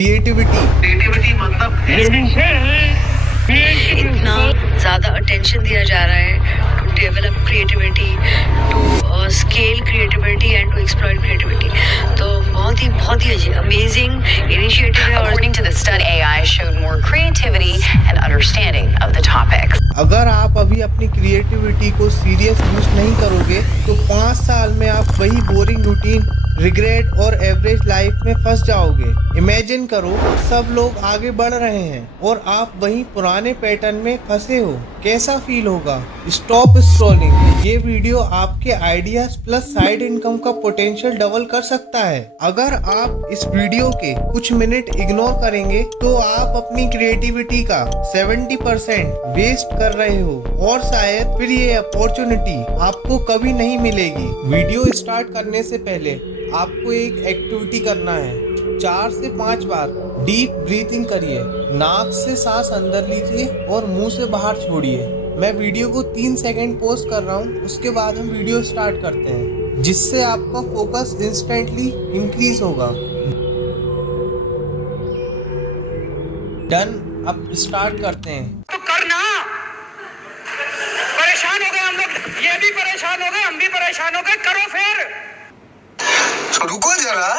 Creativity मतलब इतना ज़्यादा अटेंशन दिया जा रहा है to develop creativity, to scale creativity and to exploit creativity. तो बहुत ही अमेजिंग इनिशिएटिव है। According to the study, AI showed more creativity and understanding of the topics. अगर आप अभी अपनी क्रिएटिविटी को सीरियस यूज नहीं करोगे तो 5 साल में आप वही बोरिंग रूटीन, रिग्रेट और एवरेज लाइफ में फंस जाओगे। इमेजिन करो सब लोग आगे बढ़ रहे हैं और आप वहीं पुराने पैटर्न में फंसे हो, कैसा फील होगा? Stop scrolling. ये वीडियो आपके आइडियाज प्लस साइड इनकम का पोटेंशियल डबल कर सकता है। अगर आप इस वीडियो के कुछ मिनट इग्नोर करेंगे तो आप अपनी क्रिएटिविटी का 70% वेस्ट कर रहे हो और शायद फिर ये अपॉर्चुनिटी आपको कभी नहीं मिलेगी। वीडियो स्टार्ट करने से पहले आपको एक एक्टिविटी करना है। 4 से 5 बार डीप ब्रीथिंग करिए। नाक से सांस अंदर लीजिए और मुंह से बाहर छोड़िए। मैं वीडियो को 3 सेकंड पॉज कर रहा हूँ, उसके बाद हम वीडियो स्टार्ट करते हैं, जिससे आपका फोकस इंस्टेंटली इंक्रीज होगा। डन। अब स्टार्ट करते हैं। तो करना। परेशान हो गए हम लोग, ये भी परेशान हो गए, हम भी परेशान हो गए। करो फिर। तो रुको जरा,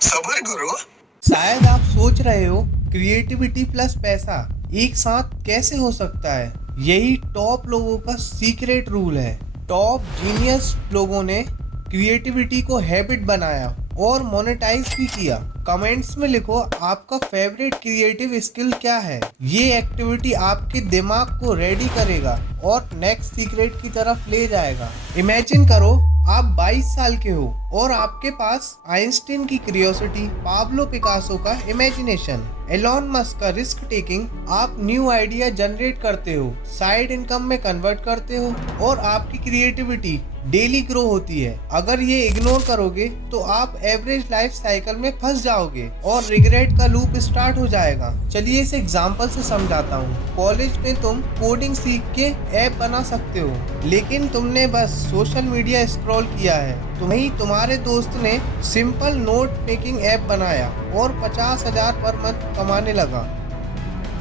सब्र करो। शायद आप सोच रहे हो क्रिएटिविटी प्लस पैसा एक साथ कैसे हो सकता है। यही टॉप लोगों का सीक्रेट रूल है। टॉप जीनियस लोगों ने क्रिएटिविटी को हैबिट बनाया और मोनेटाइज भी किया। कमेंट्स में लिखो आपका फेवरेट क्रिएटिव स्किल क्या है। ये एक्टिविटी आपके दिमाग को रेडी करेगा और नेक्स्ट सीक्रेट की तरफ ले जाएगा। इमेजिन करो आप 22 साल के हो और आपके पास आइंस्टीन की क्यूरियोसिटी, पाब्लो पिकासो का इमेजिनेशन, एलॉन मस्क का रिस्क टेकिंग। आप न्यू आइडिया जनरेट करते हो, साइड इनकम में कन्वर्ट करते हो और आपकी क्रिएटिविटी डेली ग्रो होती है। अगर ये इग्नोर करोगे तो आप एवरेज लाइफ साइकिल में फंस जाओगे और रिग्रेट का लूप स्टार्ट हो जाएगा। चलिए इस एग्जांपल से समझाता हूँ। कॉलेज में तुम कोडिंग सीख के ऐप बना सकते हो, लेकिन तुमने बस सोशल मीडिया स्क्रॉल किया है। तो वहीं तुम्हारे दोस्त ने सिंपल नोट टेकिंग ऐप बनाया और 50,000 पर मंथ कमाने लगा।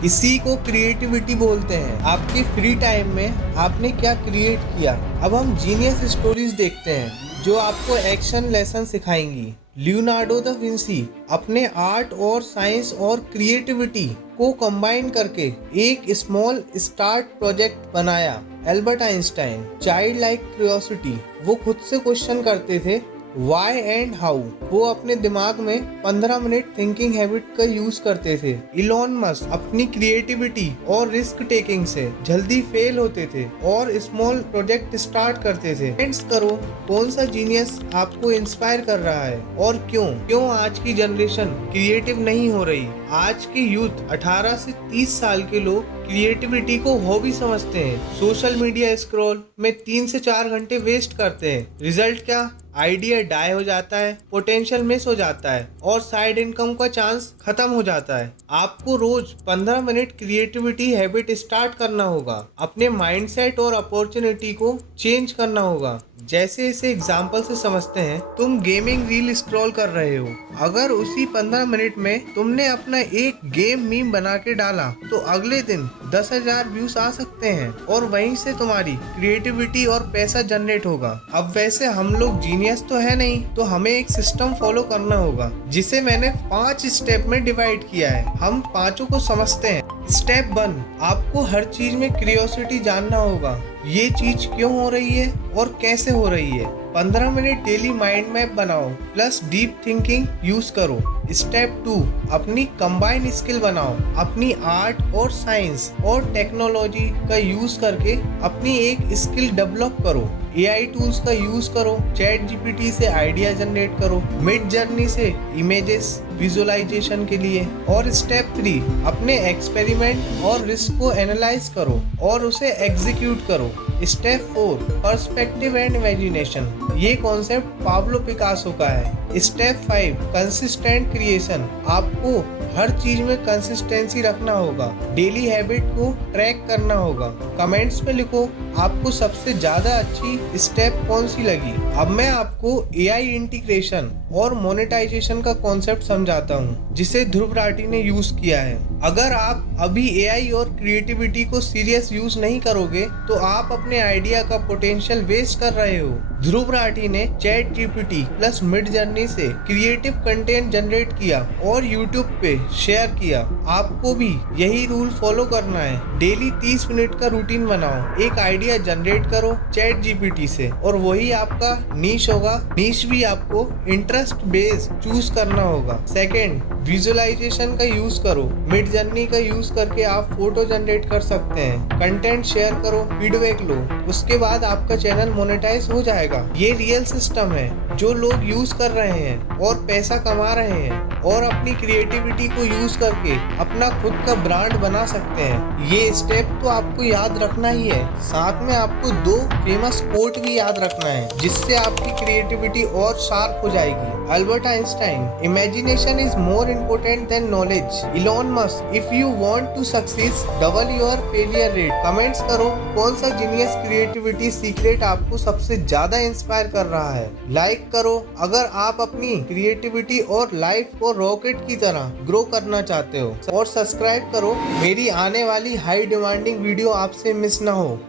इसी को क्रिएटिविटी बोलते हैं। आपके फ्री टाइम में आपने क्या क्रिएट किया। अब हम जीनियस स्टोरीज देखते हैं जो आपको एक्शन लेसन सिखाएंगी। लियोनार्डो दा विंसी अपने आर्ट और साइंस और क्रिएटिविटी को कंबाइन करके एक स्मॉल स्टार्ट प्रोजेक्ट बनाया। Albert Einstein child like curiosity, वो खुद से क्वेश्चन करते थे वाई एंड हाउ। वो अपने दिमाग में 15 मिनट थिंकिंग हैबिट का यूज करते थे। इलॉन मस्क अपनी क्रिएटिविटी और रिस्क टेकिंग से जल्दी फेल होते थे और स्मॉल प्रोजेक्ट स्टार्ट करते थे। कमेंट्स करो कौन सा जीनियस आपको इंस्पायर कर रहा है और क्यों आज की जनरेशन क्रिएटिव नहीं हो रही। आज के यूथ 18 से 30 साल के लोग क्रिएटिविटी को हॉबी समझते हैं। सोशल मीडिया स्क्रॉल में 3 से 4 घंटे वेस्ट करते हैं। रिजल्ट क्या? आइडिया डाई हो जाता है, पोटेंशियल मिस हो जाता है और साइड इनकम का चांस खत्म हो जाता है। आपको रोज 15 मिनट क्रिएटिविटी हैबिट स्टार्ट करना होगा। अपने माइंडसेट और अपॉर्चुनिटी को चेंज करना होगा। जैसे इसे एग्जांपल से समझते हैं, तुम गेमिंग रील स्क्रॉल कर रहे हो। अगर उसी 15 मिनट में तुमने अपना एक गेम मीम बना के डाला तो अगले दिन 10,000 व्यूज आ सकते हैं और वहीं से तुम्हारी क्रिएटिविटी और पैसा जनरेट होगा। अब वैसे हम लोग जीनियस तो है नहीं, तो हमें एक सिस्टम फॉलो करना होगा जिसे मैंने 5 स्टेप में डिवाइड किया है। हम पांचों को समझते हैं। स्टेप 1, आपको हर चीज में क्यूरियोसिटी जानना होगा। ये चीज क्यों हो रही है और कैसे हो रही है। 15 मिनट डेली माइंड मैप बनाओ प्लस डीप थिंकिंग यूज करो। स्टेप 2, अपनी कंबाइन स्किल बनाओ। अपनी आर्ट और साइंस और टेक्नोलॉजी का यूज करके अपनी एक स्किल डेवलप करो। AI टूल्स का यूज करो। चैट GPT से आइडिया जनरेट करो। मिड जर्नी से इमेजेस विजुअलाइजेशन के लिए। और स्टेप 3, अपने एक्सपेरिमेंट और रिस्क को एनालाइज करो और उसे एग्जीक्यूट करो। Step 4, perspective and imagination. ये कॉन्सेप्ट पाब्लो पिकासो का है। Step 5, consistent creation. आपको हर चीज में कंसिस्टेंसी रखना होगा। डेली हैबिट को ट्रैक करना होगा। कमेंट्स में लिखो आपको सबसे ज्यादा अच्छी स्टेप कौन सी लगी। अब मैं आपको AI इंटीग्रेशन और मोनेटाइजेशन का कॉन्सेप्ट समझाता हूँ। जिसे ध्रुव राठी ने यूज किया है। अगर आप अभी एआई और क्रिएटिविटी को सीरियस यूज नहीं करोगे तो आप अपने आइडिया का पोटेंशियल वेस्ट कर रहे हो। ध्रुव राठी ने chat GPT plus mid journey से क्रिएटिव कंटेंट जनरेट किया और यूट्यूब पे शेयर किया। आपको भी यही रूल फॉलो करना है। डेली 30 मिनट का रूटीन बनाओ, एक आइडिया जनरेट करो चैट जीपीटी से और वही आपका नीश होगा। नीश भी आपको इंटरेस्ट बेस्ड चूज करना होगा। सेकंड, विजुअलाइजेशन का यूज करो। मिड जर्नी का यूज करके आप फोटो जनरेट कर सकते हैं। कंटेंट शेयर करो, फीडबैक लो, उसके बाद आपका चैनल मोनेटाइज हो जाएगा। ये रियल सिस्टम है जो लोग यूज कर रहे हैं और पैसा कमा रहे हैं और अपनी क्रिएटिविटी को यूज करके अपना खुद का ब्रांड बना सकते हैं। ये स्टेप तो आपको याद रखना ही है। साथ में आपको 2 फेमस कोट भी याद रखना है जिससे आपकी क्रिएटिविटी और शार्प हो जाएगी। Albert Einstein, imagination is more important than knowledge. Elon Musk, if you want to succeed double your failure rate. Comments करो कौन सा जीनियस क्रिएटिविटी सीक्रेट आपको सबसे ज्यादा इंस्पायर कर रहा है। लाइक करो अगर आप अपनी क्रिएटिविटी और लाइफ को रॉकेट की तरह ग्रो करना चाहते हो और सब्सक्राइब करो मेरी आने वाली हाई डिमांडिंग वीडियो आपसे मिस ना हो।